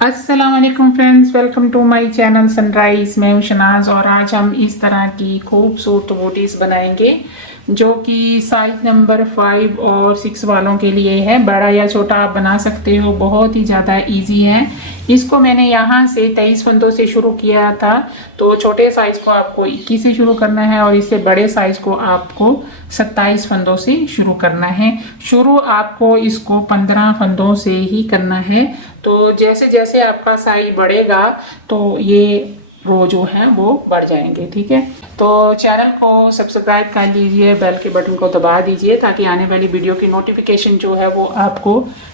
अस्सलाम वालेकुम friends, welcome to my channel Sunrise. मैं हूं शनाज और आज हम इस तरह की खूबसूरत बूटीज़ बनाएंगे जो कि साइज नंबर 5 और 6 वालों के लिए है। बड़ा या छोटा आप बना सकते हो, बहुत ही ज़्यादा इजी है। इसको मैंने यहाँ से 23 फंदों से शुरू किया था, तो छोटे साइज़ को आपको 21 से शुरू करना है और इससे बड़े साइज़ को आपको 27 फंदों से शुरू करना है। शुरू आपको इसको 15 फंदों से ही करना है। तो जैसे जैसे आपका साइज बढ़ेगा तो ये रो जो है वो बढ़ जाएंगे। ठीक है, तो चैनल को सब्सक्राइब कर लीजिए, बेल के बटन को दबा दीजिए ताकि आने वाली वीडियो की नोटिफिकेशन जो है वो आपको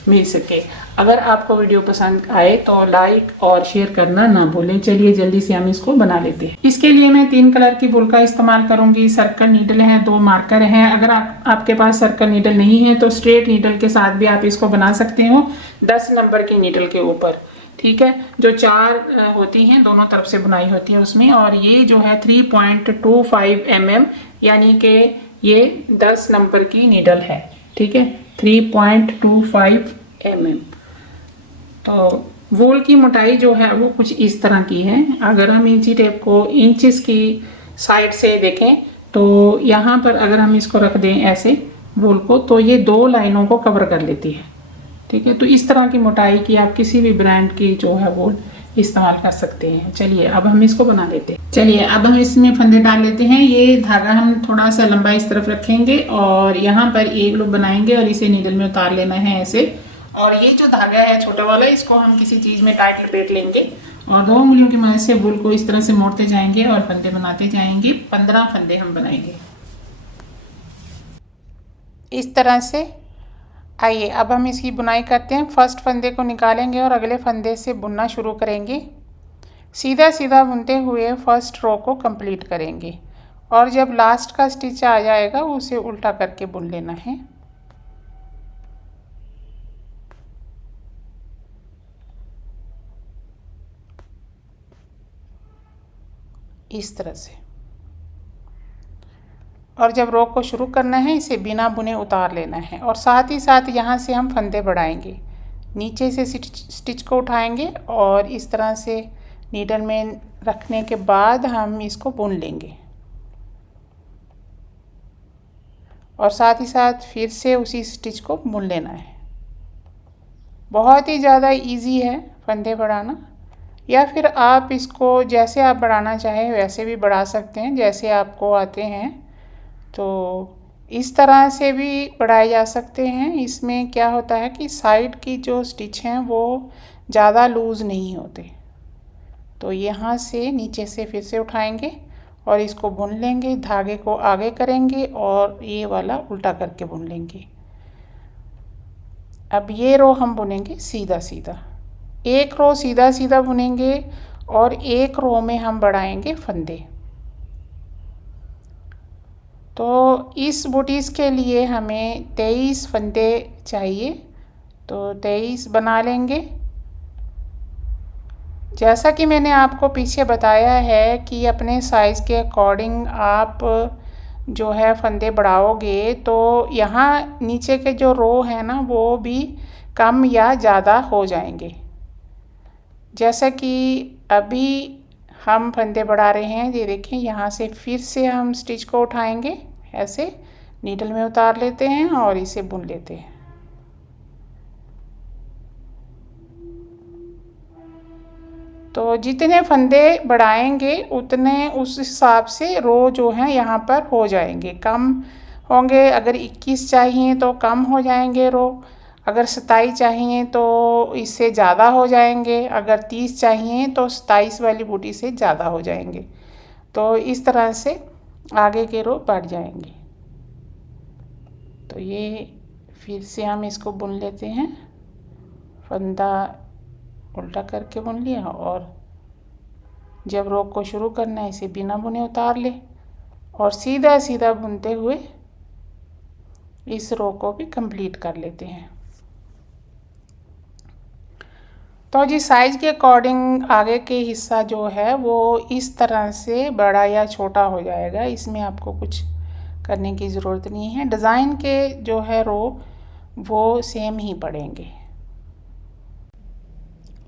मिल सके। अगर आपको वीडियो पसंद आए तो लाइक और शेयर करना ना भूलें। चलिए जल्दी से हम इसको बना लेते हैं। इसके लिए मैं 3 कलर की वूल का इस्तेमाल करूंगी। सर्कल नीडल है, 2 मार्कर हैं। अगर आपके पास सर्कल नीडल नहीं है तो स्ट्रेट नीडल के साथ भी आप इसको बना सकते हो, 10 नंबर की नीडल के ऊपर। ठीक है, जो 4 होती हैं दोनों तरफ से बुनाई होती है उसमें। और ये जो है 3.25 mm, यानी कि ये 10 नंबर की नीडल है। ठीक है, 3.25 mm। तो वूल की मोटाई जो है वो कुछ इस तरह की है। अगर हम इंची टेप को इंचेस की साइड से देखें तो यहाँ पर अगर हम इसको रख दें ऐसे वूल को, तो ये 2 लाइनों को कवर कर लेती है। ठीक है, तो इस तरह की मोटाई की आप किसी भी ब्रांड की जो है वो इस्तेमाल कर सकते हैं। चलिए अब हम इसको बना लेते हैं। चलिए अब हम इसमें फंदे डाल लेते हैं। ये धागा हम थोड़ा सा लंबा इस तरफ रखेंगे और यहाँ पर एक लूप बनाएंगे और इसे नीडल में उतार लेना है ऐसे। और ये जो धागा है छोटा वाला, इसको हम किसी चीज़ में टाइट लपेट लेंगे और 2 उंगलियों की मदद से वूल को इस तरह से मोड़ते जाएंगे और फंदे बनाते जाएंगे। 15 फंदे हम बनाएंगे इस तरह से। आइए अब हम इसकी बुनाई करते हैं। फर्स्ट फंदे को निकालेंगे और अगले फंदे से बुनना शुरू करेंगे। सीधा सीधा बुनते हुए फर्स्ट रो को कंप्लीट करेंगे और जब लास्ट का स्टिच आ जाएगा उसे उल्टा करके बुन लेना है। इस तरह से। और जब रो को शुरू करना है इसे बिना बुने उतार लेना है और साथ ही साथ यहाँ से हम फंदे बढ़ाएंगे। नीचे से स्टिच को उठाएंगे और इस तरह से नीडल में रखने के बाद हम इसको बुन लेंगे और साथ ही साथ फिर से उसी स्टिच को बुन लेना है। बहुत ही ज़्यादा इजी है फंदे बढ़ाना, या फिर आप इसको जैसे आप बढ़ाना चाहें वैसे भी बढ़ा सकते हैं, जैसे आपको आते हैं। तो इस तरह से भी बढ़ाए जा सकते हैं। इसमें क्या होता है कि साइड की जो स्टिच हैं वो ज़्यादा लूज़ नहीं होते। तो यहाँ से नीचे से फिर से उठाएंगे और इसको बुन लेंगे। धागे को आगे करेंगे और ये वाला उल्टा करके बुन लेंगे। अब ये रो हम बुनेंगे सीधा सीधा। एक रो सीधा सीधा बुनेंगे और एक रो में हम बढ़ाएंगे फंदे। तो इस बूटीज़ के लिए हमें 23 फंदे चाहिए, तो 23 बना लेंगे। जैसा कि मैंने आपको पीछे बताया है कि अपने साइज़ के अकॉर्डिंग आप जो है फंदे बढ़ाओगे तो यहाँ नीचे के जो रो है ना वो भी कम या ज़्यादा हो जाएंगे। जैसा कि अभी हम फंदे बढ़ा रहे हैं, ये देखें, यहाँ से फिर से हम स्टिच को उठाएंगे, ऐसे नीडल में उतार लेते हैं और इसे बुन लेते हैं। तो जितने फंदे बढ़ाएंगे उतने उस हिसाब से रो जो हैं यहाँ पर हो जाएंगे, कम होंगे। अगर 21 चाहिए तो कम हो जाएंगे रो, अगर 27 चाहिए तो इससे ज़्यादा हो जाएंगे, अगर 30 चाहिए तो 27 वाली बूटी से ज़्यादा हो जाएंगे। तो इस तरह से आगे के रो बढ़ जाएंगे। तो ये फिर से हम इसको बुन लेते हैं। फंदा उल्टा करके बुन लिया और जब रो को शुरू करना है इसे बिना बुने उतार ले और सीधा सीधा बुनते हुए इस रो को भी कंप्लीट कर लेते हैं। तो जी साइज़ के अकॉर्डिंग आगे के हिस्सा जो है वो इस तरह से बड़ा या छोटा हो जाएगा। इसमें आपको कुछ करने की ज़रूरत नहीं है। डिज़ाइन के जो है रो वो सेम ही पड़ेंगे।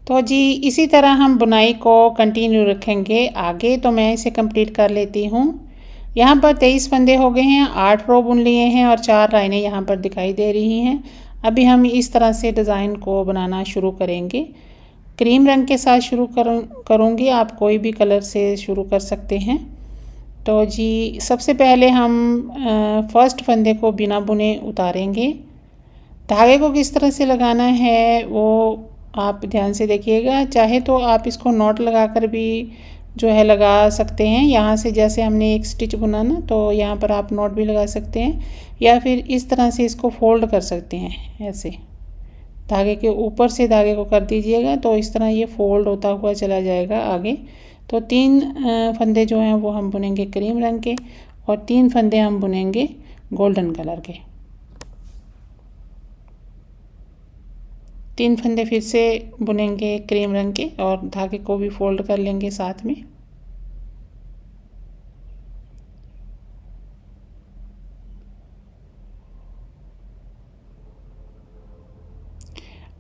तो जी इसी तरह हम बुनाई को कंटिन्यू रखेंगे आगे। तो मैं इसे कंप्लीट कर लेती हूँ। यहाँ पर 23 फंदे हो गए हैं, 8 रो बुन लिए हैं और 4 लाइनें यहाँ पर दिखाई दे रही हैं। अभी हम इस तरह से डिज़ाइन को बनाना शुरू करेंगे। क्रीम रंग के साथ शुरू करूँगी, आप कोई भी कलर से शुरू कर सकते हैं। तो जी सबसे पहले हम फर्स्ट फंदे को बिना बुने उतारेंगे। धागे को किस तरह से लगाना है वो आप ध्यान से देखिएगा। चाहे तो आप इसको नॉट लगाकर भी जो है लगा सकते हैं। यहाँ से जैसे हमने एक स्टिच बुना ना, तो यहाँ पर आप नॉट भी लगा सकते हैं, या फिर इस तरह से इसको फोल्ड कर सकते हैं। ऐसे धागे के ऊपर से धागे को कर दीजिएगा तो इस तरह ये फोल्ड होता हुआ चला जाएगा आगे। तो 3 फंदे जो हैं वो हम बुनेंगे क्रीम रंग के और 3 फंदे हम बुनेंगे गोल्डन कलर के। 3 फंदे फिर से बुनेंगे क्रीम रंग के और धागे को भी फोल्ड कर लेंगे साथ में।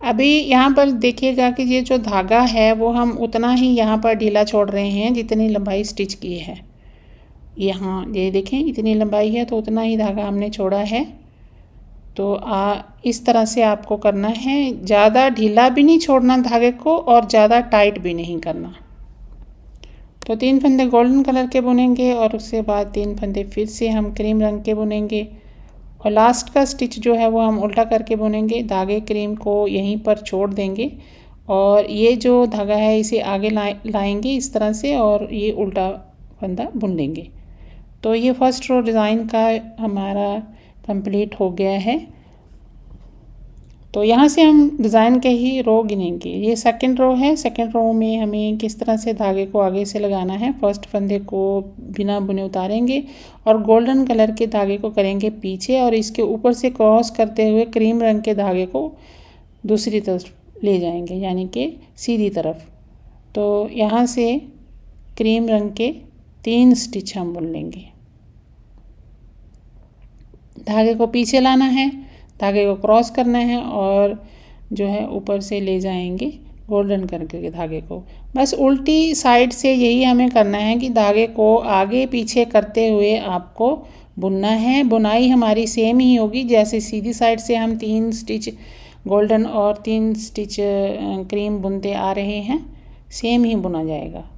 अभी यहाँ पर देखिएगा कि ये जो धागा है वो हम उतना ही यहाँ पर ढीला छोड़ रहे हैं जितनी लंबाई स्टिच की है। यहाँ ये देखें इतनी लंबाई है तो उतना ही धागा हमने छोड़ा है। तो इस तरह से आपको करना है, ज़्यादा ढीला भी नहीं छोड़ना धागे को और ज़्यादा टाइट भी नहीं करना। तो 3 फंदे गोल्डन कलर के बुनेंगे और उसके बाद 3 फंदे फिर से हम क्रीम रंग के बुनेंगे और लास्ट का स्टिच जो है वो हम उल्टा करके बुनेंगे। धागे क्रीम को यहीं पर छोड़ देंगे और ये जो धागा है इसे आगे लाएंगे इस तरह से और ये उल्टा फंदा बुन लेंगे। तो ये फर्स्ट रो डिज़ाइन का हमारा कंप्लीट हो गया है। तो यहाँ से हम डिज़ाइन के ही रो गिनेंगे। ये सेकंड रो है। सेकंड रो में हमें किस तरह से धागे को आगे से लगाना है। फर्स्ट फंदे को बिना बुने उतारेंगे और गोल्डन कलर के धागे को करेंगे पीछे और इसके ऊपर से क्रॉस करते हुए क्रीम रंग के धागे को दूसरी तरफ ले जाएंगे, यानी कि सीधी तरफ। तो यहाँ से क्रीम रंग के 3 स्टिच हम बुन लेंगे। धागे को पीछे लाना है, धागे को क्रॉस करना है और जो है ऊपर से ले जाएंगे गोल्डन कलर के धागे को। बस उल्टी साइड से यही हमें करना है कि धागे को आगे पीछे करते हुए आपको बुनना है। बुनाई हमारी सेम ही होगी, जैसे सीधी साइड से हम 3 स्टिच गोल्डन और 3 स्टिच क्रीम बुनते आ रहे हैं, सेम ही बुना जाएगा।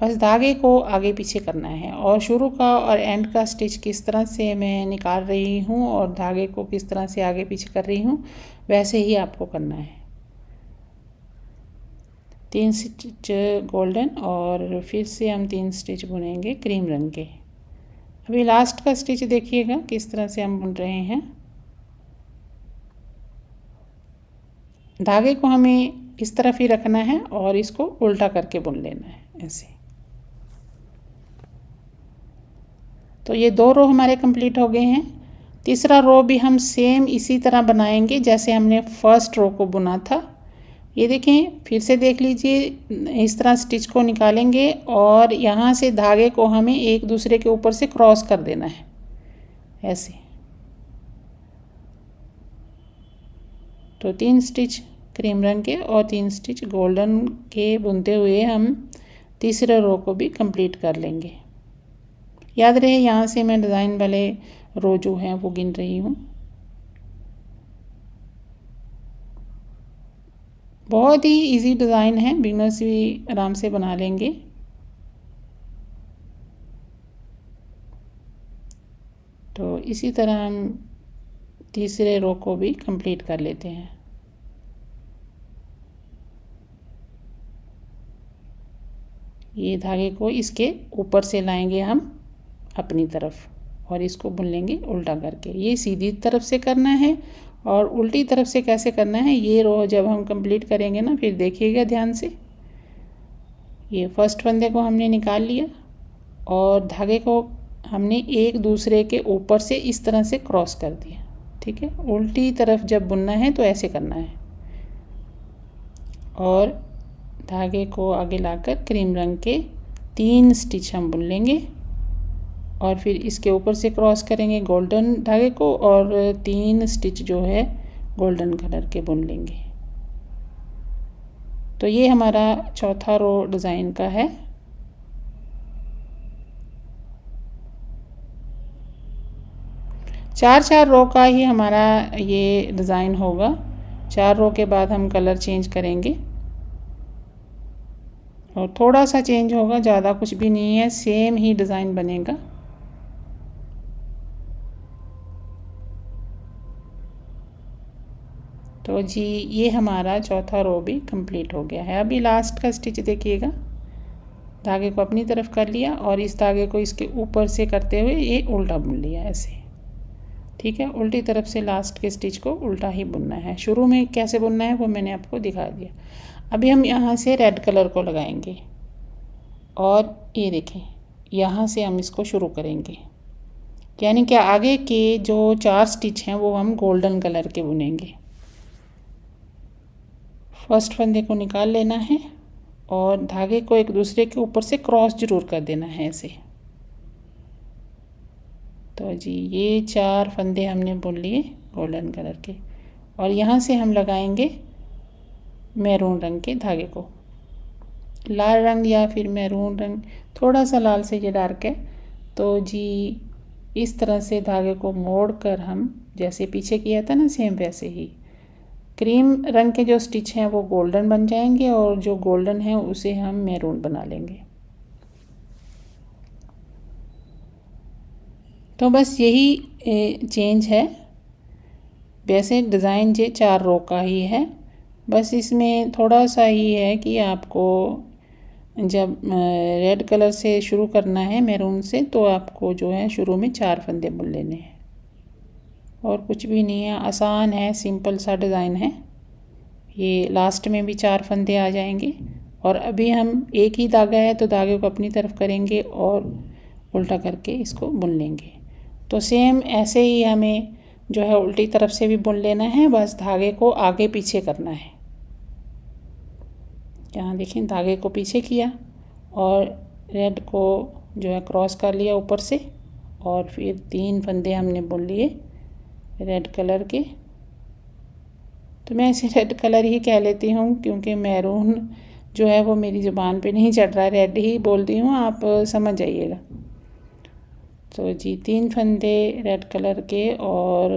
बस धागे को आगे पीछे करना है और शुरू का और एंड का स्टिच किस तरह से मैं निकाल रही हूँ और धागे को किस तरह से आगे पीछे कर रही हूँ वैसे ही आपको करना है। 3 स्टिच गोल्डन और फिर से हम 3 स्टिच बुनेंगे क्रीम रंग के। अभी लास्ट का स्टिच देखिएगा किस तरह से हम बुन रहे हैं। धागे को हमें इस तरफ ही रखना है और इसको उल्टा करके बुन लेना है ऐसे। तो ये 2 रो हमारे कंप्लीट हो गए हैं। तीसरा रो भी हम सेम इसी तरह बनाएंगे जैसे हमने फर्स्ट रो को बुना था। ये देखें, फिर से देख लीजिए, इस तरह स्टिच को निकालेंगे और यहाँ से धागे को हमें एक दूसरे के ऊपर से क्रॉस कर देना है ऐसे। तो 3 स्टिच क्रीम रंग के और 3 स्टिच गोल्डन के बुनते हुए हम तीसरे रो को भी कंप्लीट कर लेंगे। याद रहे यहाँ से मैं डिज़ाइन वाले रो जो हैं वो गिन रही हूँ। बहुत ही इजी डिज़ाइन है, बिगनर्स भी आराम से बना लेंगे। तो इसी तरह हम तीसरे रो को भी कंप्लीट कर लेते हैं। ये धागे को इसके ऊपर से लाएंगे हम अपनी तरफ और इसको बुन लेंगे उल्टा करके। ये सीधी तरफ से करना है और उल्टी तरफ से कैसे करना है ये रो जब हम कंप्लीट करेंगे ना, फिर देखिएगा ध्यान से। ये फर्स्ट फंदे को हमने निकाल लिया और धागे को हमने एक दूसरे के ऊपर से इस तरह से क्रॉस कर दिया। ठीक है, उल्टी तरफ जब बुनना है तो ऐसे करना है और धागे को आगे लाकर क्रीम रंग के 3 स्टिच हम बुन लेंगे और फिर इसके ऊपर से क्रॉस करेंगे गोल्डन धागे को और 3 स्टिच जो है गोल्डन कलर के बुन लेंगे। तो ये हमारा चौथा रो डिज़ाइन का है। चार रो का ही हमारा ये डिज़ाइन होगा। 4 रो के बाद हम कलर चेंज करेंगे और थोड़ा सा चेंज होगा, ज़्यादा कुछ भी नहीं है, सेम ही डिज़ाइन बनेगा। तो जी ये हमारा चौथा रो भी कंप्लीट हो गया है। अभी लास्ट का स्टिच देखिएगा, धागे को अपनी तरफ कर लिया और इस धागे को इसके ऊपर से करते हुए ये उल्टा बुन लिया ऐसे। ठीक है, उल्टी तरफ से लास्ट के स्टिच को उल्टा ही बुनना है। शुरू में कैसे बुनना है वो मैंने आपको दिखा दिया। अभी हम यहाँ से रेड कलर को लगाएंगे और ये देखें यहाँ से हम इसको शुरू करेंगे, यानी कि आगे के जो 4 स्टिच हैं वो हम गोल्डन कलर के बुनेंगे। फर्स्ट फंदे को निकाल लेना है और धागे को एक दूसरे के ऊपर से क्रॉस जरूर कर देना है ऐसे। तो जी ये 4 फंदे हमने बुन लिए गोल्डन कलर के और यहाँ से हम लगाएंगे मैरून रंग के धागे को। लाल रंग या फिर मैरून रंग, थोड़ा सा लाल से ये डार्क है। तो जी इस तरह से धागे को मोड़ कर हम जैसे पीछे किया था ना सेम वैसे ही क्रीम रंग के जो स्टिच हैं वो गोल्डन बन जाएंगे और जो गोल्डन है उसे हम मैरून बना लेंगे। तो बस यही चेंज है। वैसे डिज़ाइन ये 4 रो का ही है, बस इसमें थोड़ा सा ही है कि आपको जब रेड कलर से शुरू करना है मैरून से, तो आपको जो है शुरू में 4 फंदे बुन लेने हैं और कुछ भी नहीं है। आसान है, सिंपल सा डिज़ाइन है। ये लास्ट में भी 4 फंदे आ जाएंगे और अभी हम एक ही धागा है तो धागे को अपनी तरफ करेंगे और उल्टा करके इसको बुन लेंगे। तो सेम ऐसे ही हमें जो है उल्टी तरफ से भी बुन लेना है, बस धागे को आगे पीछे करना है। यहाँ देखें धागे को पीछे किया और रेड को जो है क्रॉस कर लिया ऊपर से और फिर 3 फंदे हमने बुन लिए रेड कलर के। तो मैं इसे रेड कलर ही कह लेती हूँ क्योंकि मैरून जो है वो मेरी ज़ुबान पे नहीं चढ़ रहा है, रेड ही बोलती हूँ, आप समझ जाइएगा। तो जी 3 फंदे रेड कलर के और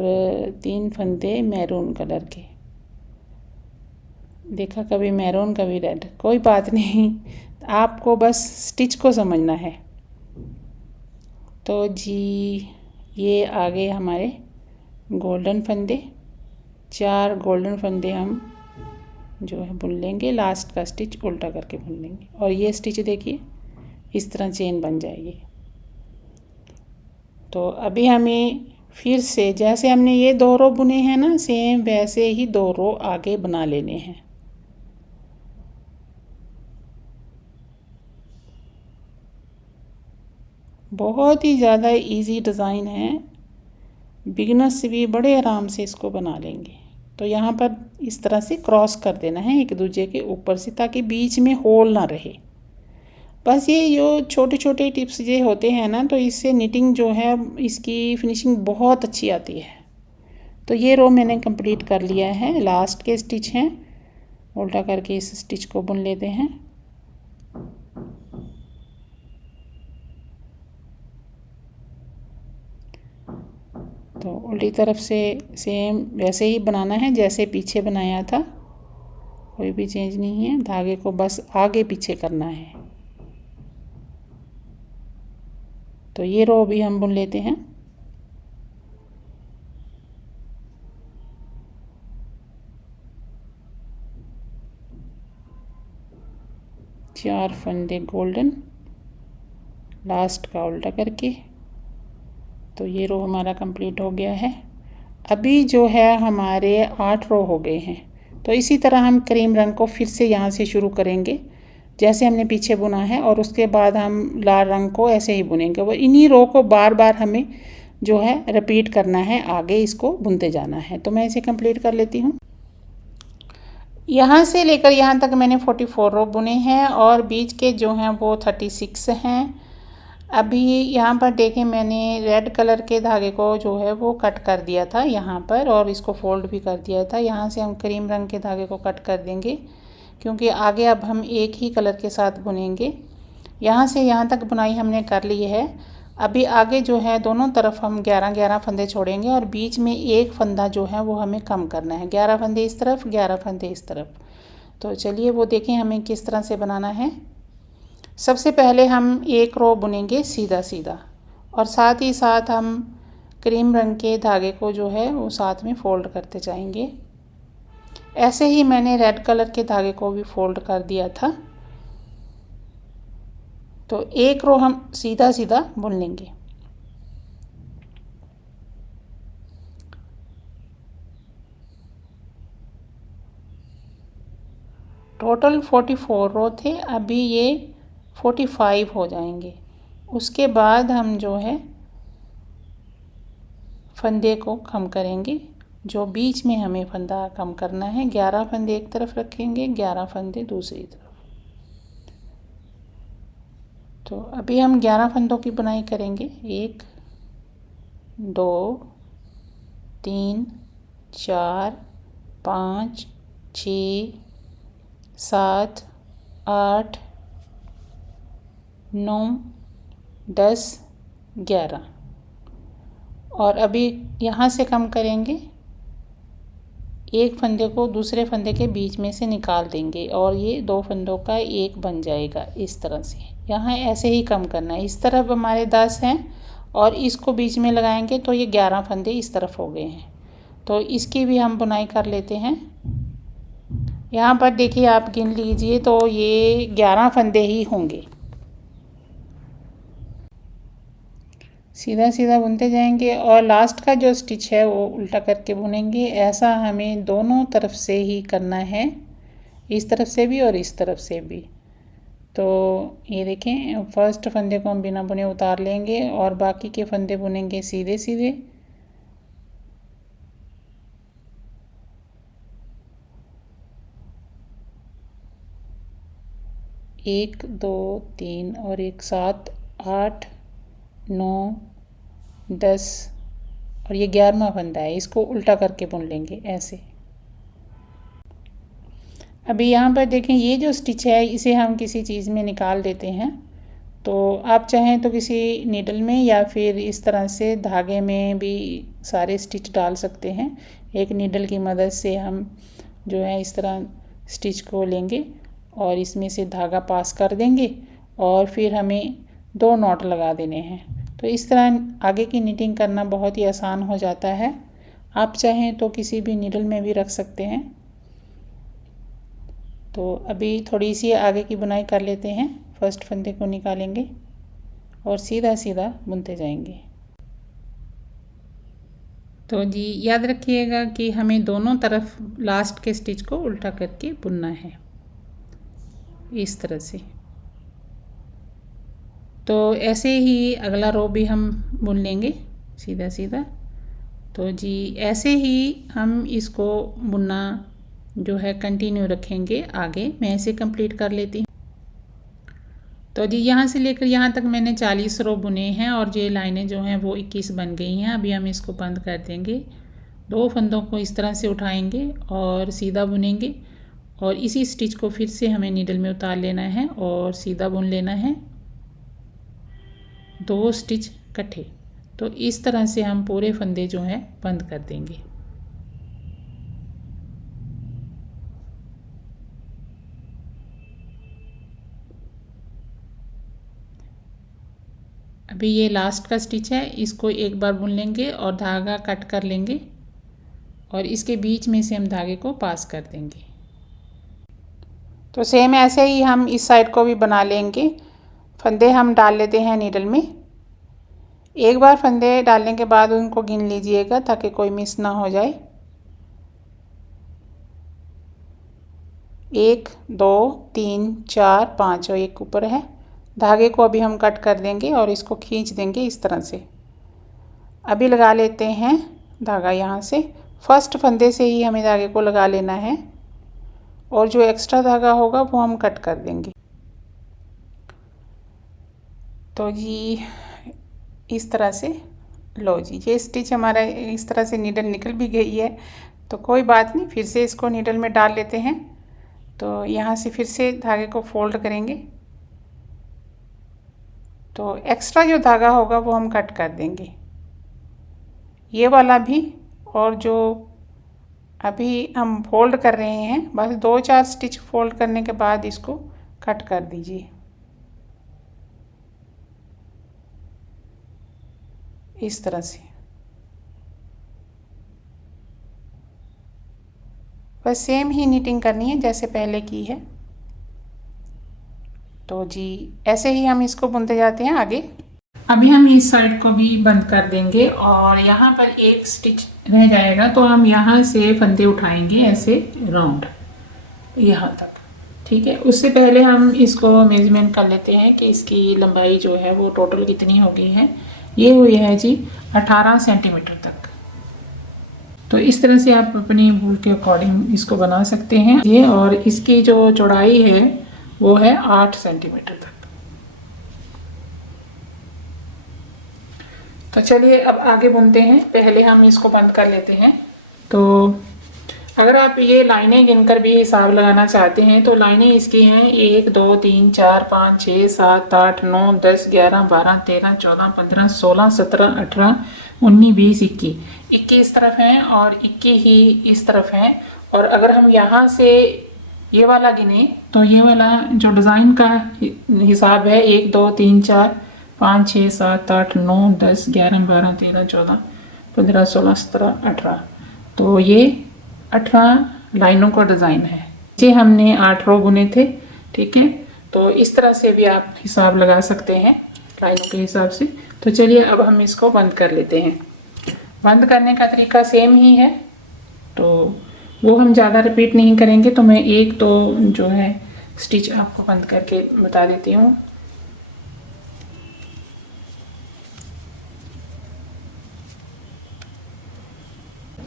3 फंदे मैरून कलर के। देखा कभी मैरून कभी रेड, कोई बात नहीं, आपको बस स्टिच को समझना है। तो जी ये आगे हमारे गोल्डन फंदे, 4 गोल्डन फंदे हम जो है बुन लेंगे, लास्ट का स्टिच उल्टा करके बुन लेंगे और ये स्टिच देखिए इस तरह चेन बन जाएगी। तो अभी हमें फिर से जैसे हमने ये 2 रो बुने हैं ना, सेम वैसे ही 2 रो आगे बना लेने हैं। बहुत ही ज़्यादा इजी डिज़ाइन है, बिगिनर्स भी बड़े आराम से इसको बना लेंगे। तो यहाँ पर इस तरह से क्रॉस कर देना है एक दूसरे के ऊपर से ताकि बीच में होल ना रहे। बस ये जो छोटे छोटे टिप्स ये होते हैं ना, तो इससे निटिंग जो है इसकी फिनिशिंग बहुत अच्छी आती है। तो ये रो मैंने कंप्लीट कर लिया है, लास्ट के स्टिच हैं, उल्टा करके इस स्टिच को बुन लेते हैं। तो उल्टी तरफ से सेम वैसे ही बनाना है जैसे पीछे बनाया था, कोई भी चेंज नहीं है, धागे को बस आगे पीछे करना है। तो ये रो भी हम बुन लेते हैं। चार फंदे गोल्डन, लास्ट का उल्टा करके। तो ये रो हमारा कंप्लीट हो गया है। अभी जो है हमारे 8 रो हो गए हैं। तो इसी तरह हम क्रीम रंग को फिर से यहाँ से शुरू करेंगे जैसे हमने पीछे बुना है और उसके बाद हम लाल रंग को ऐसे ही बुनेंगे। वो इन्हीं रो को बार बार हमें जो है रिपीट करना है, आगे इसको बुनते जाना है। तो मैं इसे कंप्लीट कर लेती हूँ। यहाँ से लेकर यहाँ तक मैंने 44 रो बुने हैं और बीच के जो हैं वो 36 हैं। अभी यहाँ पर देखें मैंने रेड कलर के धागे को जो है वो कट कर दिया था यहाँ पर और इसको फोल्ड भी कर दिया था। यहाँ से हम क्रीम रंग के धागे को कट कर देंगे क्योंकि आगे अब हम एक ही कलर के साथ बुनेंगे। यहाँ से यहाँ तक बुनाई हमने कर ली है। अभी आगे जो है दोनों तरफ हम 11-11 फंदे छोड़ेंगे और बीच में एक फंदा जो है वो हमें कम करना है। 11 फंदे इस तरफ, 11 फंदे इस तरफ। तो चलिए वो देखें हमें किस तरह से बनाना है। सबसे पहले हम एक रो बुनेंगे सीधा सीधा और साथ ही साथ हम क्रीम रंग के धागे को जो है वो साथ में फ़ोल्ड करते जाएंगे। ऐसे ही मैंने रेड कलर के धागे को भी फ़ोल्ड कर दिया था। तो एक रो हम सीधा सीधा बुन लेंगे। टोटल 44 रो थे, अभी ये 45 हो जाएंगे। उसके बाद हम जो है फंदे को कम करेंगे। जो बीच में हमें फंदा कम करना है, 11 फंदे एक तरफ रखेंगे, 11 फंदे दूसरी तरफ। तो अभी हम 11 फंदों की बुनाई करेंगे। 1 2 3 4 5 6 7 8 9 10 11 और अभी यहाँ से कम करेंगे। एक फंदे को दूसरे फंदे के बीच में से निकाल देंगे और ये 2 फंदों का एक बन जाएगा इस तरह से। यहाँ ऐसे ही कम करना है। इस तरफ हमारे 10 हैं और इसको बीच में लगाएंगे तो ये 11 फंदे इस तरफ हो गए हैं। तो इसकी भी हम बुनाई कर लेते हैं। यहाँ पर देखिए आप गिन लीजिए तो ये 11 फंदे ही होंगे। सीधा सीधा बुनते जाएंगे और लास्ट का जो स्टिच है वो उल्टा करके बुनेंगे। ऐसा हमें दोनों तरफ से ही करना है, इस तरफ से भी और इस तरफ से भी। तो ये देखें फर्स्ट फंदे को हम बिना बुने उतार लेंगे और बाकी के फंदे बुनेंगे सीधे सीधे। एक 2 3 और 1 7 8 9 10 और ये 11वां फंदा है। इसको उल्टा करके बुन लेंगे ऐसे। अभी यहाँ पर देखें ये जो स्टिच है इसे हम किसी चीज़ में निकाल देते हैं। तो आप चाहें तो किसी नीडल में या फिर इस तरह से धागे में भी सारे स्टिच डाल सकते हैं। एक नीडल की मदद से हम जो है इस तरह स्टिच को लेंगे और इसमें से धागा पास कर देंगे और फिर हमें 2 नॉट लगा देने हैं। तो इस तरह आगे की निटिंग करना बहुत ही आसान हो जाता है। आप चाहें तो किसी भी नीडल में भी रख सकते हैं। तो अभी थोड़ी सी आगे की बुनाई कर लेते हैं। फर्स्ट फंदे को निकालेंगे और सीधा सीधा बुनते जाएंगे। तो जी याद रखिएगा कि हमें दोनों तरफ लास्ट के स्टिच को उल्टा करके बुनना है इस तरह से। तो ऐसे ही अगला रो भी हम बुन लेंगे सीधा सीधा। तो जी ऐसे ही हम इसको बुनना जो है कंटिन्यू रखेंगे आगे। मैं इसे कंप्लीट कर लेती हूँ। तो जी यहाँ से लेकर यहाँ तक मैंने 40 रो बुने हैं और ये लाइनें जो हैं वो 21 बन गई हैं। अभी हम इसको बंद कर देंगे। 2 फंदों को इस तरह से उठाएंगे और सीधा बुनेंगे और इसी स्टिच को फिर से हमें नीडल में उतार लेना है और सीधा बुन लेना है 2 स्टिच इकट्ठे। तो इस तरह से हम पूरे फंदे जो हैं बंद कर देंगे। अभी ये लास्ट का स्टिच है, इसको एक बार बुन लेंगे और धागा कट कर लेंगे और इसके बीच में से हम धागे को पास कर देंगे। तो सेम ऐसे ही हम इस साइड को भी बना लेंगे। फंदे हम डाल लेते हैं नीडल में। एक बार फंदे डालने के बाद उनको गिन लीजिएगा ताकि कोई मिस ना हो जाए। 1 2 3 4 5 और एक ऊपर है। धागे को अभी हम कट कर देंगे और इसको खींच देंगे इस तरह से। अभी लगा लेते हैं धागा। यहाँ से फर्स्ट फंदे से ही हमें धागे को लगा लेना है और जो एक्स्ट्रा धागा होगा वो हम कट कर देंगे। तो जी इस तरह से लो जी, ये स्टिच हमारा इस तरह से नीडल निकल भी गई है। तो कोई बात नहीं, फिर से इसको नीडल में डाल लेते हैं। तो यहाँ से फिर से धागे को फोल्ड करेंगे, तो एक्स्ट्रा जो धागा होगा वो हम कट कर देंगे, ये वाला भी। और जो अभी हम फोल्ड कर रहे हैं, बस 2-4 स्टिच फोल्ड करने के बाद इसको कट कर दीजिए इस तरह से। बस सेम ही नीटिंग करनी है जैसे पहले की है। तो जी ऐसे ही हम इसको बुनते जाते हैं आगे। अभी हम इस साइड को भी बंद कर देंगे और यहाँ पर एक स्टिच रह जाएगा, तो हम यहाँ से फंदे उठाएंगे ऐसे राउंड यहाँ तक, ठीक है। उससे पहले हम इसको मेजरमेंट कर लेते हैं कि इसकी लंबाई जो है वो टोटल कितनी हो गई है। ये हुई है जी 18 सेंटीमीटर तक। तो इस तरह से आप अपनी भूल के अकॉर्डिंग इसको बना सकते हैं ये। और इसकी जो चौड़ाई है वो है 8 सेंटीमीटर तक। तो चलिए अब आगे बुनते हैं। पहले हम इसको बंद कर लेते हैं। तो अगर आप ये लाइनें गिनकर भी हिसाब लगाना चाहते हैं तो लाइनें इसकी हैं 1 2 3 4 5 6 7 8 9 10 11 12 13 14 15 16 17 18 19 20 21 इस तरफ हैं और 21 ही इस तरफ हैं। और अगर हम यहाँ से ये वाला गिने तो ये वाला जो डिज़ाइन का हिसाब है 1 2 3 4 5 6 7 8 9 10 11 12 13 14 15 16 17 18, तो ये 18 लाइनों का डिज़ाइन है जी। हमने 8 रो बुने थे, ठीक है। तो इस तरह से भी आप हिसाब लगा सकते हैं लाइनों के हिसाब से। तो चलिए अब हम इसको बंद कर लेते हैं। बंद करने का तरीका सेम ही है, तो वो हम ज़्यादा रिपीट नहीं करेंगे। तो मैं एक तो जो है स्टिच आपको बंद करके बता देती हूँ।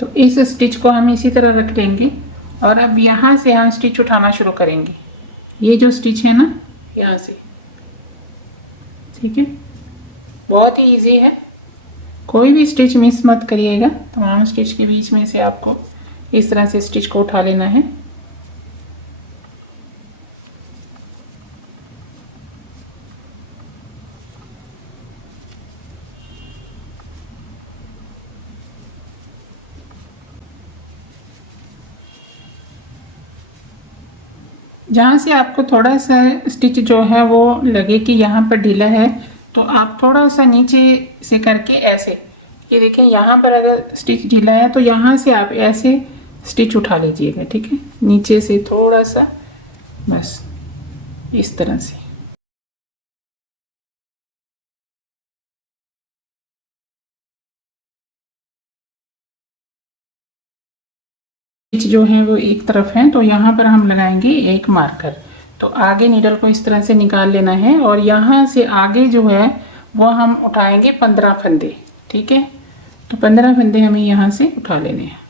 तो इस स्टिच को हम इसी तरह रख देंगे और अब यहाँ से हम स्टिच उठाना शुरू करेंगे। ये जो स्टिच है ना यहाँ से, ठीक है। बहुत ही इजी है, कोई भी स्टिच मिस मत करिएगा। तमाम स्टिच के बीच में से आपको इस तरह से स्टिच को उठा लेना है। जहाँ से आपको थोड़ा सा स्टिच जो है वो लगे कि यहाँ पर ढीला है, तो आप थोड़ा सा नीचे से करके ऐसे, ये देखें यहाँ पर अगर स्टिच ढीला है तो यहाँ से आप ऐसे स्टिच उठा लीजिएगा, ठीक है। नीचे से थोड़ा सा, बस इस तरह से। जो है वो एक तरफ है, तो यहाँ पर हम लगाएंगे एक मार्कर। तो आगे नीडल को इस तरह से निकाल लेना है और यहाँ से आगे जो है वो हम उठाएंगे 15 फंदे, ठीक है। तो 15 फंदे हमें यहाँ से उठा लेने हैं।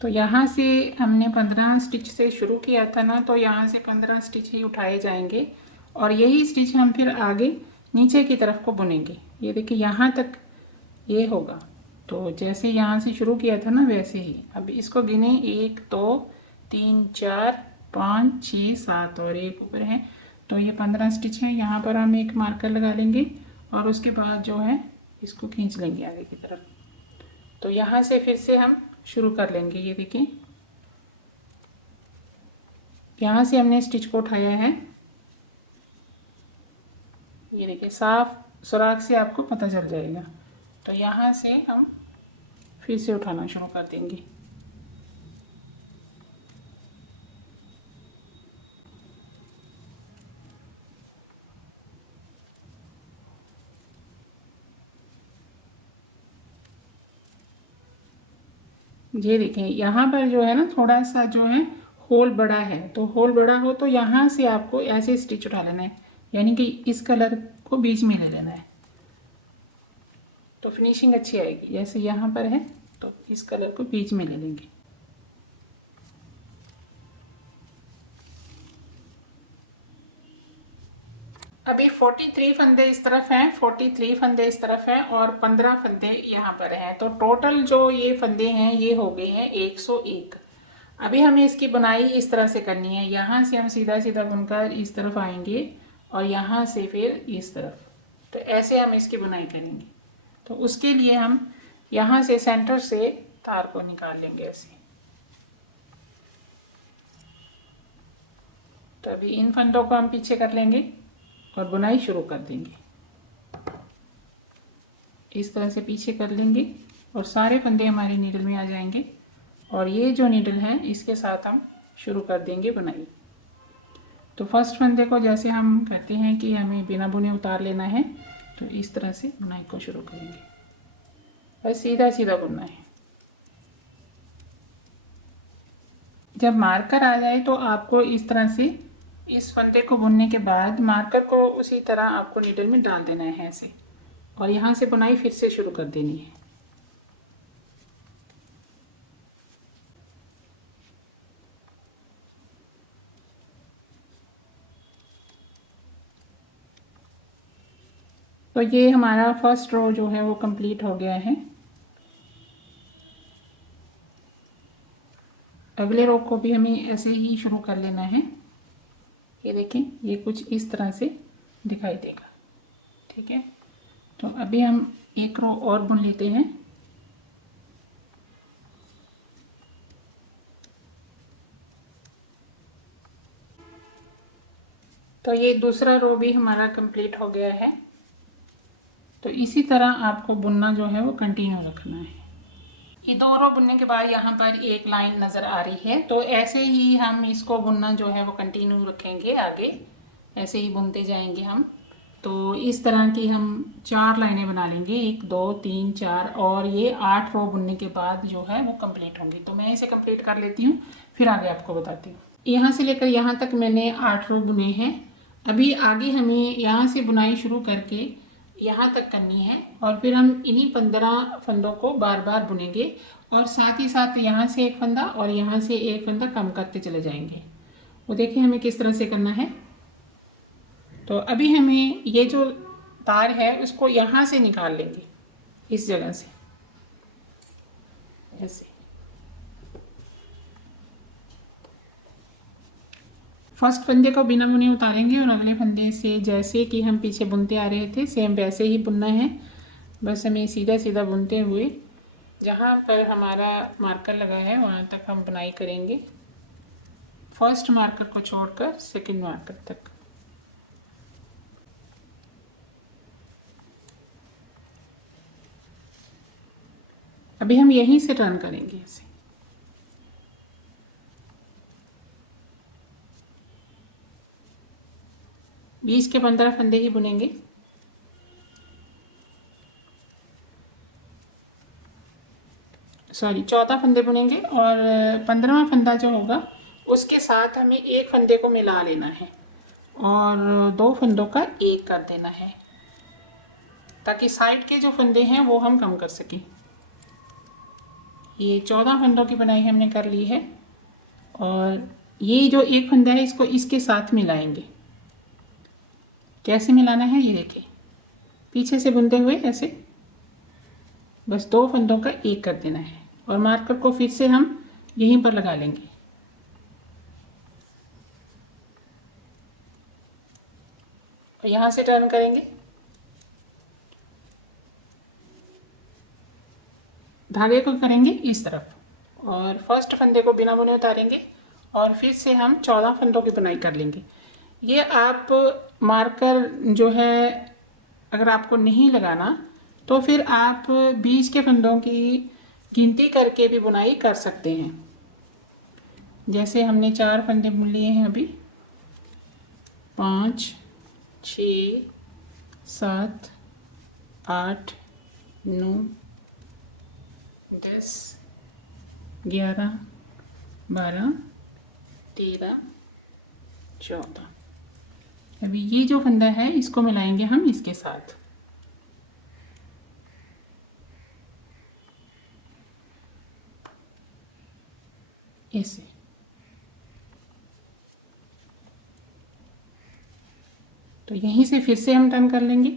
तो यहाँ से हमने 15 स्टिच से शुरू किया था ना, तो यहाँ से 15 स्टिच ही उठाए जाएंगे और यही स्टिच हम फिर आगे नीचे की तरफ को बुनेंगे। ये देखिए यहाँ तक ये होगा। तो जैसे यहाँ से शुरू किया था ना वैसे ही। अब इसको गिने 1 2 3 4 5 6 7 और एक ऊपर है, तो ये 15 स्टिच है। यहाँ पर हम एक मार्कर लगा लेंगे और उसके बाद जो है इसको खींच लेंगे आगे की तरफ। तो यहाँ से फिर से हम शुरू कर लेंगे। ये देखिए यहाँ से हमने स्टिच को उठाया है, ये देखिए साफ सुराख से आपको पता चल जाएगा। तो यहाँ से हम फिर से उठाना शुरू कर देंगे। ये देखें यहाँ पर जो है ना थोड़ा सा जो है होल बड़ा है, तो होल बड़ा हो तो यहाँ से आपको ऐसे स्टिच उठा लेना है, यानी कि इस कलर को बीच में ले लेना है, तो फिनिशिंग अच्छी आएगी। जैसे यहाँ पर है तो इस कलर को बीच में ले लेंगे। अभी 43 फंदे इस तरफ हैं, 43 फंदे इस तरफ हैं और 15 फंदे यहाँ पर हैं। तो टोटल जो ये फंदे हैं ये हो गए हैं 101। अभी हमें इसकी बुनाई इस तरह से करनी है। यहाँ से हम सीधा सीधा बुनकर इस तरफ आएंगे और यहाँ से फिर इस तरफ। तो ऐसे हम इसकी बुनाई करेंगे। तो उसके लिए हम यहाँ से सेंटर से तार को निकाल लेंगे ऐसे। तो अभी इन फंदों को हम पीछे कर लेंगे और बुनाई शुरू कर देंगे। इस तरह से पीछे कर लेंगे और सारे फंदे हमारे नीडल में आ जाएंगे और ये जो नीडल है इसके साथ हम शुरू कर देंगे बुनाई। तो फर्स्ट फंदे को जैसे हम कहते हैं कि हमें बिना बुने उतार लेना है, तो इस तरह से बुनाई को शुरू करेंगे। बस सीधा सीधा बुनना है। जब मार्कर आ जाए तो आपको इस तरह से इस फंदे को बुनने के बाद मार्कर को उसी तरह आपको नीडल में डाल देना है ऐसे, और यहाँ से बुनाई फिर से शुरू कर देनी है। तो ये हमारा फर्स्ट रो जो है वो कंप्लीट हो गया है। अगले रो को भी हमें ऐसे ही शुरू कर लेना है। ये देखें, ये कुछ इस तरह से दिखाई देगा। ठीक है, तो अभी हम एक रो और बुन लेते हैं। तो ये दूसरा रो भी हमारा कंप्लीट हो गया है। तो इसी तरह आपको बुनना जो है वो कंटिन्यू रखना है। ये दो रो बुनने के बाद यहाँ पर एक लाइन नज़र आ रही है, तो ऐसे ही हम इसको बुनना जो है वो कंटिन्यू रखेंगे। आगे ऐसे ही बुनते जाएंगे हम। तो इस तरह की हम 4 लाइनें बना लेंगे, 1 2 3 4, और ये 8 रो बुनने के बाद जो है वो कंप्लीट होंगी। तो मैं इसे कंप्लीट कर लेती हूँ, फिर आगे आपको बताती हूँ। यहाँ से लेकर यहाँ तक मैंने 8 रो बुने हैं। अभी आगे हमें यहाँ से बुनाई शुरू करके यहाँ तक करनी है और फिर हम इन्हीं 15 फंदों को बार बार बुनेंगे और साथ ही साथ यहाँ से एक फंदा और यहाँ से एक फंदा कम करते चले जाएंगे। वो देखिए हमें किस तरह से करना है। तो अभी हमें ये जो तार है उसको यहाँ से निकाल लेंगे, इस जगह से ऐसे। फर्स्ट फंदे को बिना बुने उतारेंगे और अगले फंदे से जैसे कि हम पीछे बुनते आ रहे थे सेम वैसे ही बुनना है। बस हमें सीधा सीधा बुनते हुए जहाँ पर हमारा मार्कर लगा है वहाँ तक हम बुनाई करेंगे, फर्स्ट मार्कर को छोड़कर सेकंड मार्कर तक। अभी हम यहीं से टर्न करेंगे ऐसे। बीच के 15 फंदे ही बुनेंगे। सॉरी 14 फंदे बुनेंगे और 15वां फंदा जो होगा उसके साथ हमें एक फंदे को मिला लेना है और 2 फंदों का एक कर देना है, ताकि साइड के जो फंदे हैं वो हम कम कर सकें। ये 14 फंदों की बुनाई हमने कर ली है और ये जो एक फंदा है इसको इसके साथ मिलाएंगे। कैसे मिलाना है ये देखिए, पीछे से बुनते हुए ऐसे बस 2 फंदों का एक कर देना है और मार्कर को फिर से हम यहीं पर लगा लेंगे। और यहाँ से टर्न करेंगे, धागे को करेंगे इस तरफ और फर्स्ट फंदे को बिना बुने उतारेंगे और फिर से हम 14 फंदों की बुनाई कर लेंगे। ये आप मार्कर जो है अगर आपको नहीं लगाना तो फिर आप बीच के फंदों की गिनती करके भी बुनाई कर सकते हैं। जैसे हमने 4 फंदे बुन लिए हैं अभी, 5 6 7 8 9 10 11 12 13 14। अभी ये जो फंदा है इसको मिलाएंगे हम इसके साथ। ऐसे तो यहीं से फिर से हम टर्न कर लेंगे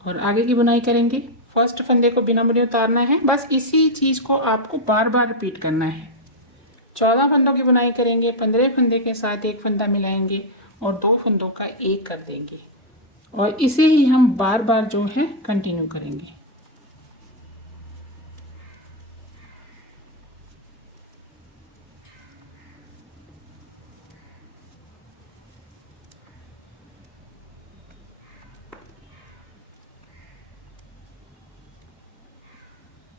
और आगे की बुनाई करेंगे। फर्स्ट फंदे को बिना बुने उतारना है। बस इसी चीज़ को आपको बार बार रिपीट करना है। 14 फंदों की बुनाई करेंगे। 15 फंदे के साथ एक फंदा मिलाएंगे और 2 फंदों का एक कर देंगे और इसे ही हम बार बार जो है कंटिन्यू करेंगे।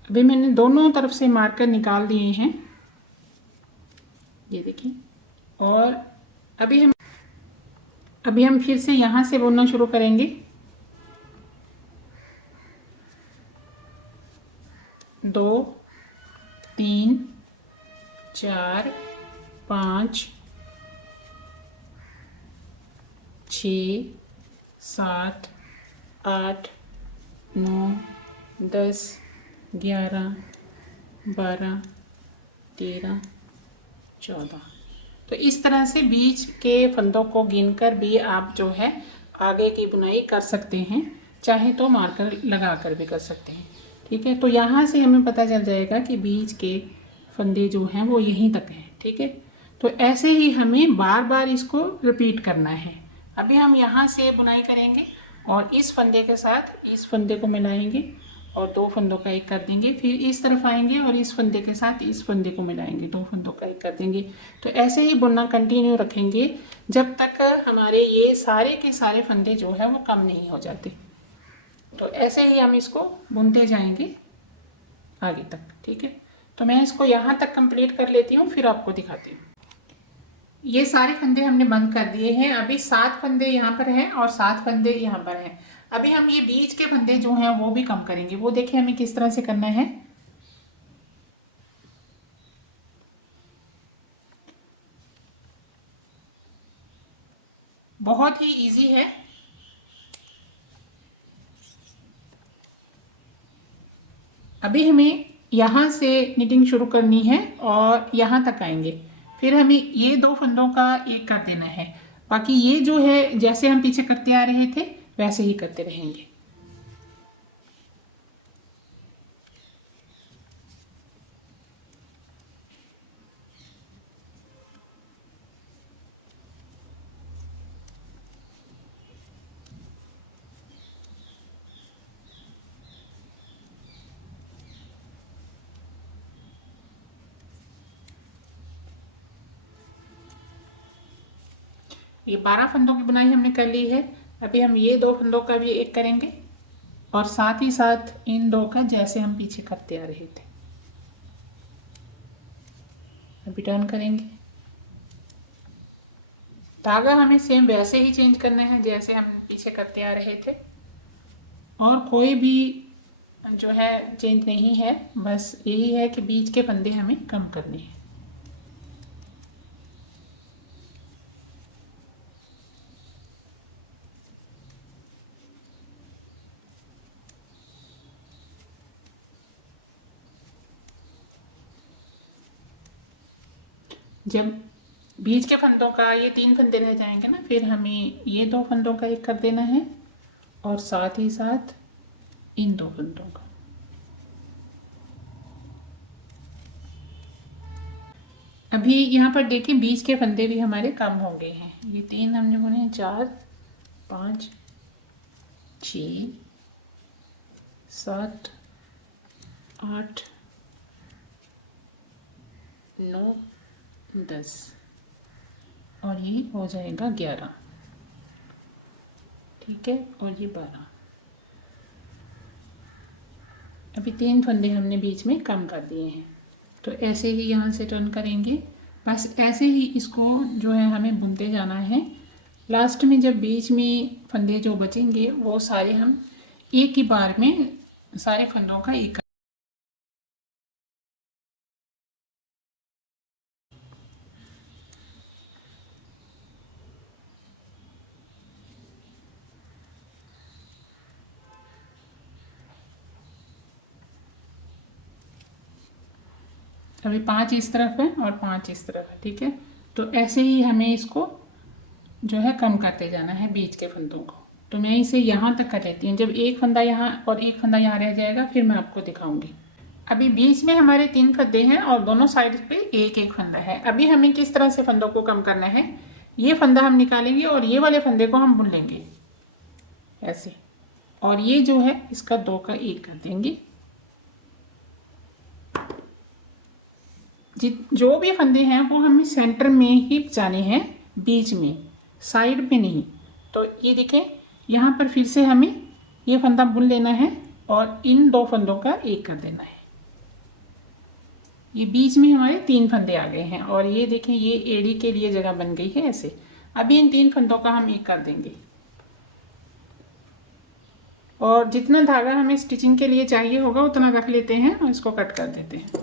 अभी मैंने दोनों तरफ से मार्कर निकाल दिए हैं, ये देखिए। और अभी हम फिर से यहाँ से बुनना शुरू करेंगे। 2 3 4 5 6 7 8 9 10 11 12 13 14। तो इस तरह से बीच के फंदों को गिनकर भी आप जो है आगे की बुनाई कर सकते हैं, चाहे तो मार्कर लगा कर भी कर सकते हैं। ठीक है, तो यहाँ से हमें पता चल जाएगा कि बीच के फंदे जो हैं वो यहीं तक हैं। ठीक है, तो ऐसे ही हमें बार बार इसको रिपीट करना है। अभी हम यहाँ से बुनाई करेंगे और इस फंदे के साथ इस फंदे को मिलाएंगे और 2 फंदों का एक कर देंगे। फिर इस तरफ आएंगे और इस फंदे के साथ इस फंदे को मिलाएंगे, 2 फंदों का एक कर देंगे। तो ऐसे ही बुनना कंटिन्यू रखेंगे जब तक हमारे ये सारे के सारे फंदे जो है वो कम नहीं हो जाते। तो ऐसे ही हम इसको बुनते जाएंगे आगे तक। ठीक है, तो मैं इसको यहाँ तक कंप्लीट कर लेती हूँ, फिर आपको दिखाती हूँ। ये सारे फंदे हमने बंद कर दिए हैं। अभी 7 फंदे यहाँ पर हैं और 7 फंदे यहाँ पर हैं। अभी हम ये बीच के फंदे जो हैं वो भी कम करेंगे। वो देखिए हमें किस तरह से करना है। बहुत ही इजी है। अभी हमें यहाँ से निटिंग शुरू करनी है और यहाँ तक आएंगे। फिर हमें ये 2 फंदों का एक कर देना है। बाकी ये जो है जैसे हम पीछे करते आ रहे थे वैसे ही करते रहेंगे। ये 12 फंदों की बुनाई हमने कर ली है। अभी हम ये 2 फंदों का भी एक करेंगे और साथ ही साथ इन 2 का जैसे हम पीछे करते आ रहे थे। अभी टर्न करेंगे। धागा हमें सेम वैसे ही चेंज करना है जैसे हम पीछे करते आ रहे थे और कोई भी जो है चेंज नहीं है। बस यही है कि बीच के फंदे हमें कम करने हैं। जब बीच के फंदों का ये 3 फंदे रह जाएंगे ना, फिर हमें ये 2 फंदों का एक कर देना है और साथ ही साथ इन 2 फंदों का। अभी यहाँ पर देखिए बीच के फंदे भी हमारे कम हो गए हैं। ये 3 हमने बुने, 4 5 6 7 8 9 10 और ये हो जाएगा 11। ठीक है, और ये 12। अभी 3 फंदे हमने बीच में कम कर दिए हैं। तो ऐसे ही यहाँ से टर्न करेंगे। बस ऐसे ही इसको जो है हमें बुनते जाना है। लास्ट में जब बीच में फंदे जो बचेंगे वो सारे हम एक ही बार में सारे फंदों का एक। अभी 5 इस तरफ है और 5 इस तरफ है। ठीक है, तो ऐसे ही हमें इसको जो है कम करते जाना है बीच के फंदों को। तो मैं इसे यहाँ तक कर लेती हूँ। जब एक फंदा यहाँ और एक फंदा यहाँ रह जाएगा फिर मैं आपको दिखाऊंगी। अभी बीच में हमारे 3 फंदे हैं और दोनों साइड पे एक एक फंदा है। अभी हमें किस तरह से फंदों को कम करना है, ये फंदा हम निकालेंगे और ये वाले फंदे को हम बुन लेंगे ऐसे, और ये जो है इसका 2 का 1 कर देंगे। जो भी फंदे हैं वो हमें सेंटर में ही जाने हैं, बीच में, साइड में नहीं। तो ये देखें, यहाँ पर फिर से हमें ये फंदा बुन लेना है और इन 2 फंदों का 1 कर देना है। ये बीच में हमारे 3 फंदे आ गए हैं और ये देखें ये एड़ी के लिए जगह बन गई है ऐसे। अभी इन 3 फंदों का हम 1 कर देंगे और जितना धागा हमें स्टिचिंग के लिए चाहिए होगा उतना रख लेते हैं और इसको कट कर देते हैं।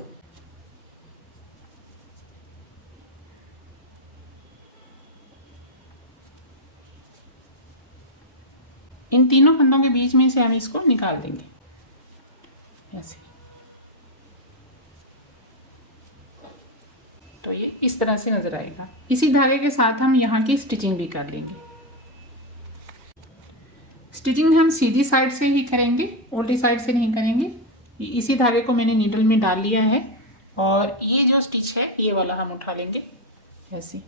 इन तीनों फंदों के बीच में से हम इसको निकाल देंगे ऐसे। तो ये इस तरह से नजर आएगा। इसी धागे के साथ हम यहाँ की स्टिचिंग भी कर लेंगे। स्टिचिंग हम सीधी साइड से ही करेंगे, उल्टी साइड से नहीं करेंगे। इसी धागे को मैंने नीडल में डाल लिया है और ये जो स्टिच है ये वाला हम उठा लेंगे ऐसे,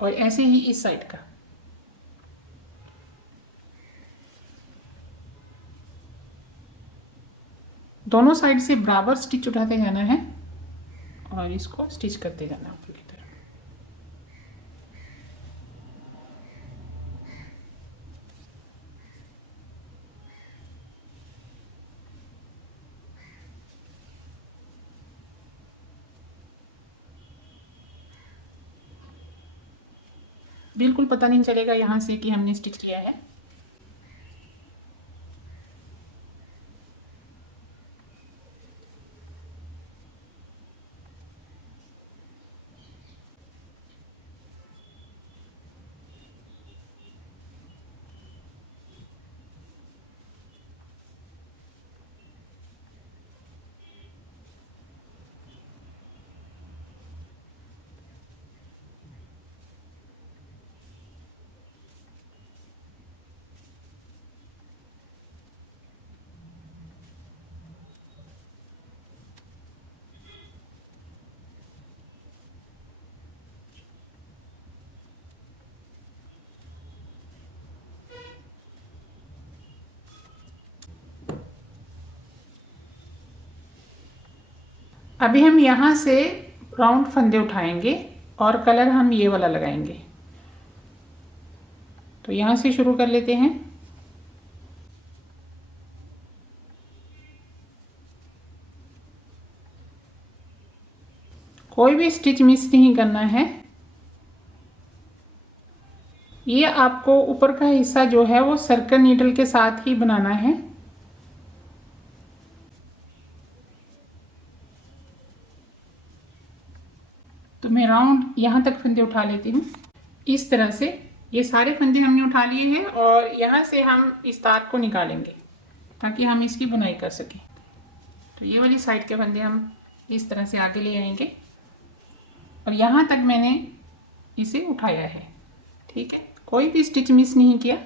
और ऐसे ही इस साइड का। दोनों साइड से बराबर स्टिच उठाते जाना है और इसको स्टिच करते जाना है ऊपर की तरफ। बिल्कुल पता नहीं चलेगा यहाँ से कि हमने स्टिच किया है। अभी हम यहाँ से राउंड फंदे उठाएंगे और कलर हम ये वाला लगाएंगे। तो यहाँ से शुरू कर लेते हैं। कोई भी स्टिच मिस नहीं करना है। ये आपको ऊपर का हिस्सा जो है वो सर्कल नीडल के साथ ही बनाना है। तो मैं राउंड यहाँ तक फंदे उठा लेती हूँ इस तरह से। ये सारे फंदे हमने उठा लिए हैं और यहाँ से हम इस तार को निकालेंगे ताकि हम इसकी बुनाई कर सकें। तो ये वाली साइड के फंदे हम इस तरह से आगे ले आएंगे और यहाँ तक मैंने इसे उठाया है, ठीक है। कोई भी स्टिच मिस नहीं किया।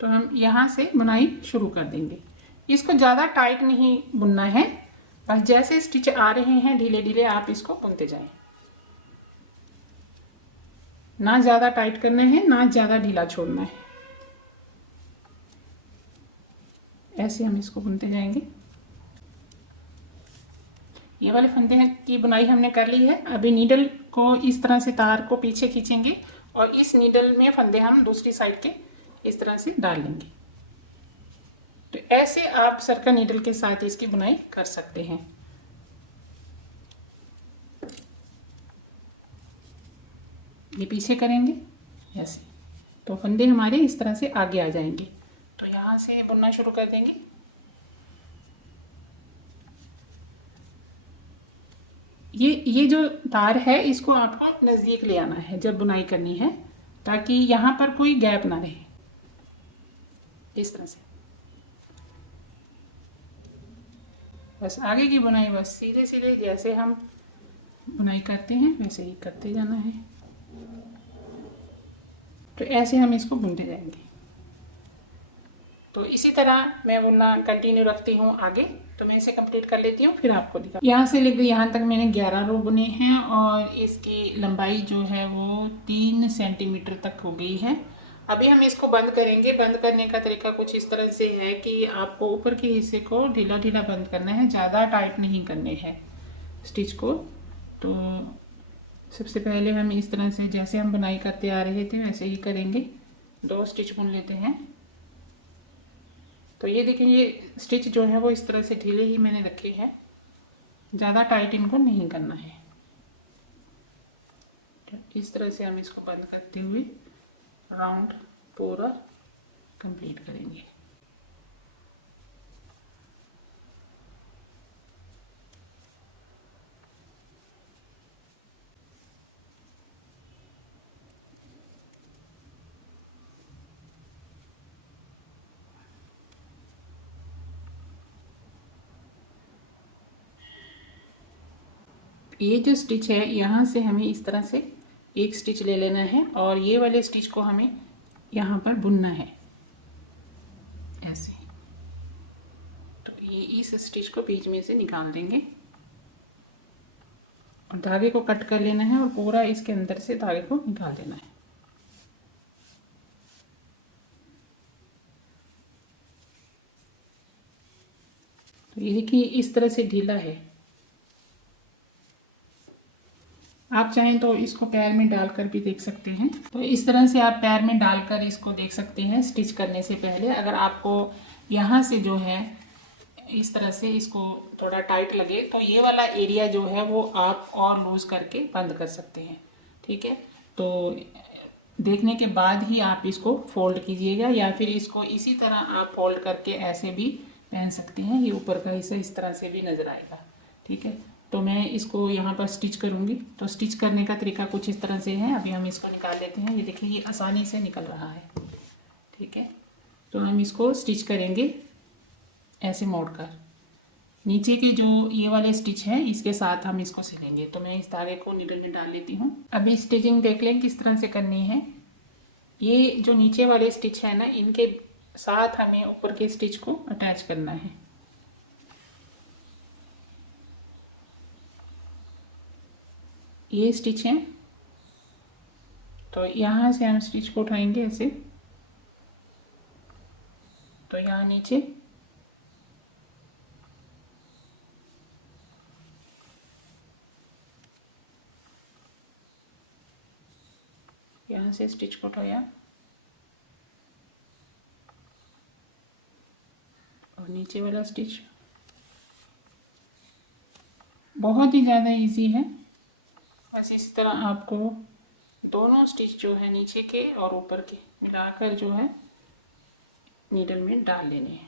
तो हम यहाँ से बुनाई शुरू कर देंगे। इसको ज़्यादा टाइट नहीं बुनना है, बस जैसे स्टिच आ रहे हैं ढीले ढीले आप इसको बुनते जाएं। ना ज़्यादा टाइट करना है ना ज़्यादा ढीला छोड़ना है। ऐसे हम इसको बुनते जाएंगे। ये वाले फंदे की बुनाई हमने कर ली है। अभी नीडल को इस तरह से तार को पीछे खींचेंगे और इस नीडल में फंदे हम दूसरी साइड के इस तरह से डाल लेंगे। तो ऐसे आप सर्कल नीडल के साथ इसकी बुनाई कर सकते हैं। ये पीछे करेंगे ऐसे, तो फंदे हमारे इस तरह से आगे आ जाएंगे। तो यहाँ से बुनना शुरू कर देंगे। ये जो तार है इसको आपको नज़दीक ले आना है जब बुनाई करनी है, ताकि यहाँ पर कोई गैप ना रहे। इस तरह से बस आगे की बुनाई बस सीधे सीधे जैसे हम बुनाई करते हैं वैसे ही करते जाना है। तो ऐसे हम इसको बुनते जाएंगे। तो इसी तरह मैं बुनना कंटिन्यू रखती हूँ आगे। तो मैं इसे कंप्लीट कर लेती हूँ, फिर आपको दिखा। यहाँ से लेकर यहाँ तक मैंने 11 रो बुने हैं और इसकी लंबाई जो है वो 3 सेंटीमीटर तक हो गई है। अभी हम इसको बंद करेंगे। बंद करने का तरीका कुछ इस तरह से है कि आपको ऊपर के हिस्से को ढीला ढीला बंद करना है, ज़्यादा टाइट नहीं करने हैं स्टिच को। तो सबसे पहले हम इस तरह से जैसे हम बुनाई करते आ रहे थे वैसे ही करेंगे। 2 स्टिच बुन लेते हैं। तो ये देखिए, ये स्टिच जो है वो इस तरह से ढीले ही मैंने रखे हैं, ज़्यादा टाइट इनको नहीं करना है। तो इस तरह से हम इसको बंद करते हुए राउंड पूरा कंप्लीट करेंगे। ये जो स्टिच है यहाँ से हमें इस तरह से एक स्टिच ले लेना है और ये वाले स्टिच को हमें यहाँ पर बुनना है ऐसे। तो ये इस स्टिच को बीच में से निकाल देंगे और धागे को कट कर लेना है और पूरा इसके अंदर से धागे को निकाल देना है। तो ये देखिए इस तरह से ढीला है। आप चाहें तो इसको पैर में डालकर भी देख सकते हैं। तो इस तरह से आप पैर में डालकर इसको देख सकते हैं स्टिच करने से पहले। अगर आपको यहाँ से जो है इस तरह से इसको थोड़ा टाइट लगे तो ये वाला एरिया जो है वो आप और लूज करके बंद कर सकते हैं। ठीक है, तो देखने के बाद ही आप इसको फोल्ड कीजिएगा या फिर इसको इसी तरह आप फोल्ड करके ऐसे भी पहन सकते हैं। ये ऊपर का हिस्सा इस तरह से भी नज़र आएगा। ठीक है, तो मैं इसको यहाँ पर स्टिच करूँगी। तो स्टिच करने का तरीका कुछ इस तरह से है। अभी हम इसको निकाल लेते हैं। ये देखिए ये आसानी से निकल रहा है। ठीक है, तो हम इसको स्टिच करेंगे ऐसे मोड़कर। नीचे के जो ये वाले स्टिच हैं इसके साथ हम इसको सिलेंगे। तो मैं इस धागे को नीडल में डाल लेती हूँ। अभी स्टिचिंग देख लें किस तरह से करनी है। ये जो नीचे वाले स्टिच है ना, इनके साथ हमें ऊपर के स्टिच को अटैच करना है। ये स्टिच है, तो यहाँ से हम स्टिच को उठाएंगे ऐसे। तो यहाँ नीचे यहाँ से स्टिच को उठाया और नीचे वाला स्टिच। बहुत ही ज़्यादा इजी है। बस इस तरह आपको दोनों स्टिच जो है नीचे के और ऊपर के मिलाकर जो है नीडल में डाल लेने हैं।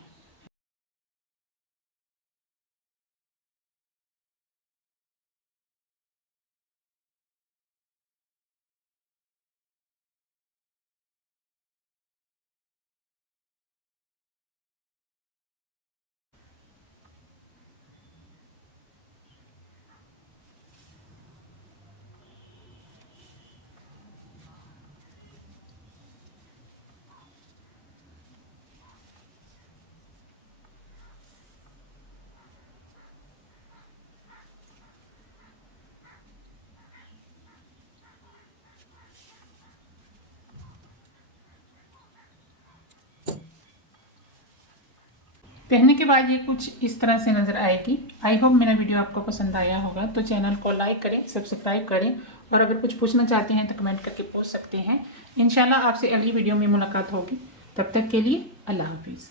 पहनने के बाद ये कुछ इस तरह से नज़र आएगी। आई होप मेरा वीडियो आपको पसंद आया होगा। तो चैनल को लाइक करें, सब्सक्राइब करें और अगर कुछ पूछना चाहते हैं तो कमेंट करके पूछ सकते हैं। इंशाल्लाह आपसे अगली वीडियो में मुलाकात होगी। तब तक के लिए अल्लाह हाफिज़।